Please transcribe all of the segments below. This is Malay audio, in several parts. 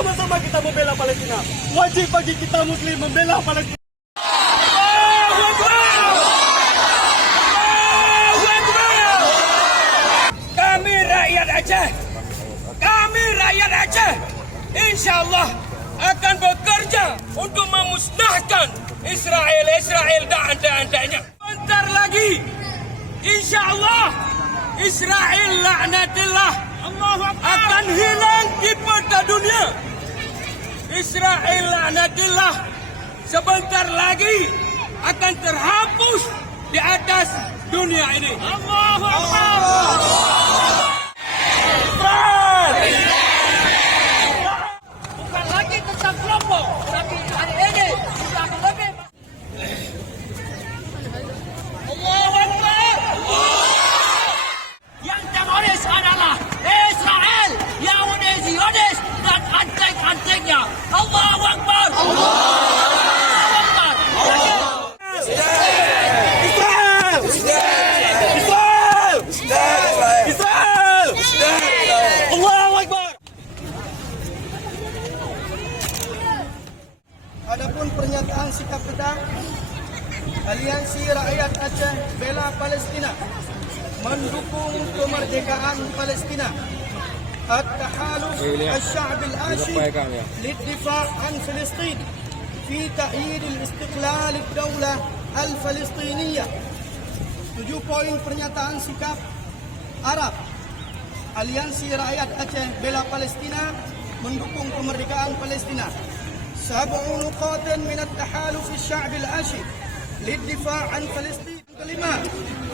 Sama-sama kita membela Palestina. Wajib bagi kita Muslim membela Palestina. Kami rakyat Aceh, InsyaAllah akan bekerja untuk memusnahkan Israel dan anda-andanya. Bentar lagi, InsyaAllah Israel laknatillah akan hilang di peta dunia. Israel laknatillah sebentar lagi akan terhapus di atas dunia ini. Allahu Akbar. Bukan lagi tentang kelompok, tapi hari ini sudah lebih. Allahu Akbar. Yang teroris adalah Israel, Yahudi, Zionis, dan antek-anteknya. Allahu Akbar. Adapun pernyataan sikap kita, Aliansi Rakyat Aceh Bela Palestina mendukung kemerdekaan Palestina. At-Tahaluf Al-Sya'b Al-Ashi Lid-Difa' an Filistin fi ta'yid al-istiqlal ad-daulah al-Filistiniyah. 7 poin pernyataan sikap Arab. Aliansi Rakyat Aceh Bela Palestina mendukung kemerdekaan Palestina. 7 نقاط من التحالف الشعب العاشق للدفاع عن فلسطين. Kelima,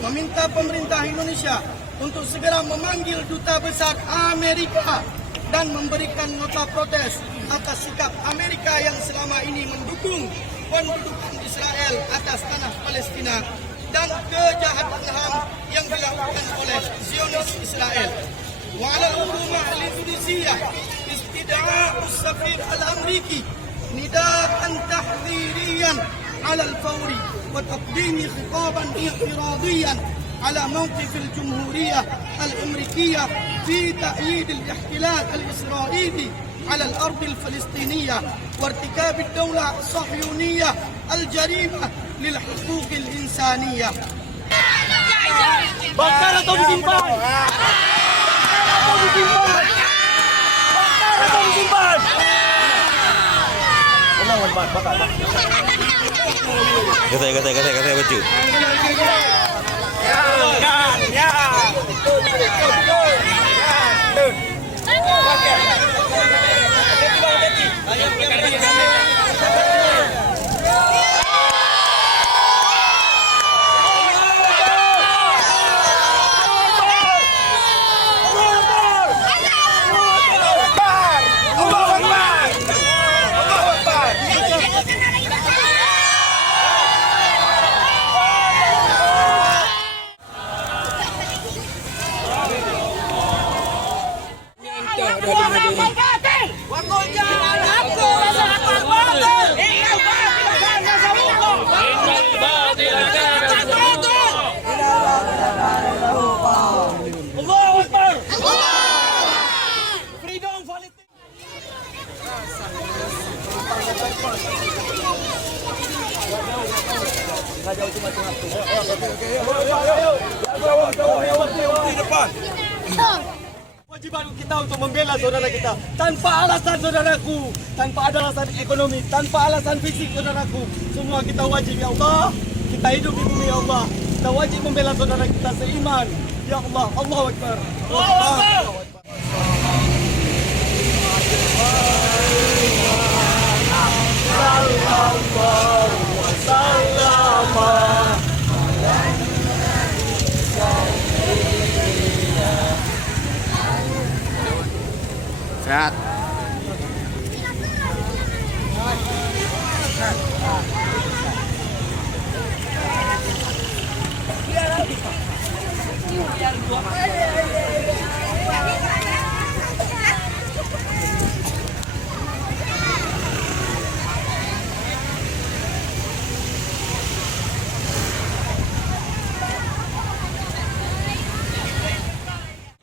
meminta pemerintah Indonesia untuk segera memanggil Duta Besar Amerika dan memberikan nota protes atas sikap Amerika yang selama ini mendukung pendudukan Israel atas tanah Palestina dan kejahatan HAM yang dilakukan oleh Zionis Israel. Wa 'ala al-hukumah al-Indonesiyah istida'u as-safir al-Ameriki نداء تحذيريا على الفور وتقديم خطابا اعتراضيا على موقف الجمهورية الأمريكية في تأييد الاحتلال الإسرائيلي على الأرض الفلسطينية وارتكاب الدولة الصهيونية الجريمة للحقوق الإنسانية. Bakar atau disimpan? Kata baju. Kewajiban kita untuk membela saudara kita tanpa alasan, saudaraku, tanpa ada alasan ekonomi, tanpa alasan fisik, saudaraku. Semua kita wajib, ya Allah. Kita hidup di bumi, ya Allah. Kita wajib membela saudara kita seiman. Ya Allah, Allahu Akbar. Allahu Akbar. Sehat.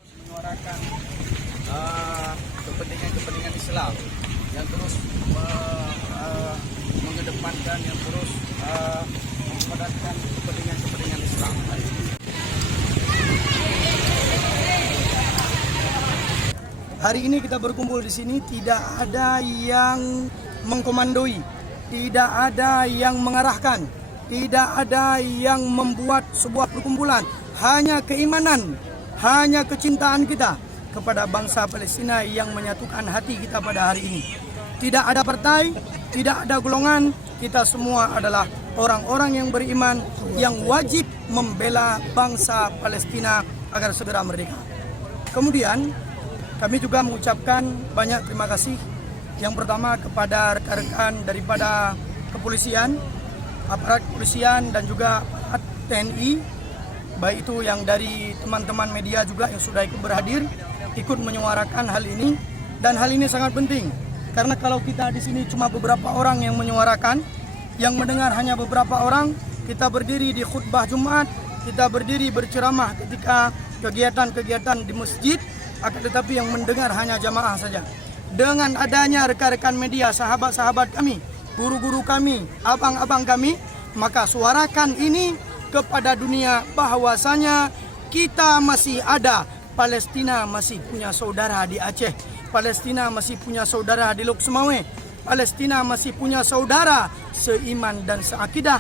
Menyuarakan kepentingan menjalankan kepentingan Islam. Hari ini kita berkumpul di sini tidak ada yang mengkomandoi, tidak ada yang mengarahkan, tidak ada yang membuat sebuah perkumpulan. Hanya keimanan, hanya kecintaan kita kepada bangsa Palestina yang menyatukan hati kita pada hari ini. Tidak ada partai, tidak ada golongan, kita semua adalah orang-orang yang beriman yang wajib membela bangsa Palestina agar segera merdeka. Kemudian kami juga mengucapkan banyak terima kasih. Yang pertama kepada rekan-rekan daripada kepolisian, aparat kepolisian dan juga aparat TNI, baik itu yang dari teman-teman media juga yang sudah ikut berhadir, ikut menyuarakan hal ini. Dan hal ini sangat penting karena kalau kita di sini cuma beberapa orang yang menyuarakan, yang mendengar hanya beberapa orang, kita berdiri di khutbah Jumat, kita berdiri berceramah ketika kegiatan-kegiatan di masjid, akan tetapi yang mendengar hanya jamaah saja. Dengan adanya rekan-rekan media, sahabat-sahabat kami, guru-guru kami, abang-abang kami, maka suarakan ini kepada dunia bahwasanya kita masih ada. Palestina masih punya saudara di Aceh, Palestina masih punya saudara di Lok Sumawe, Palestina masih punya saudara seiman dan seakidah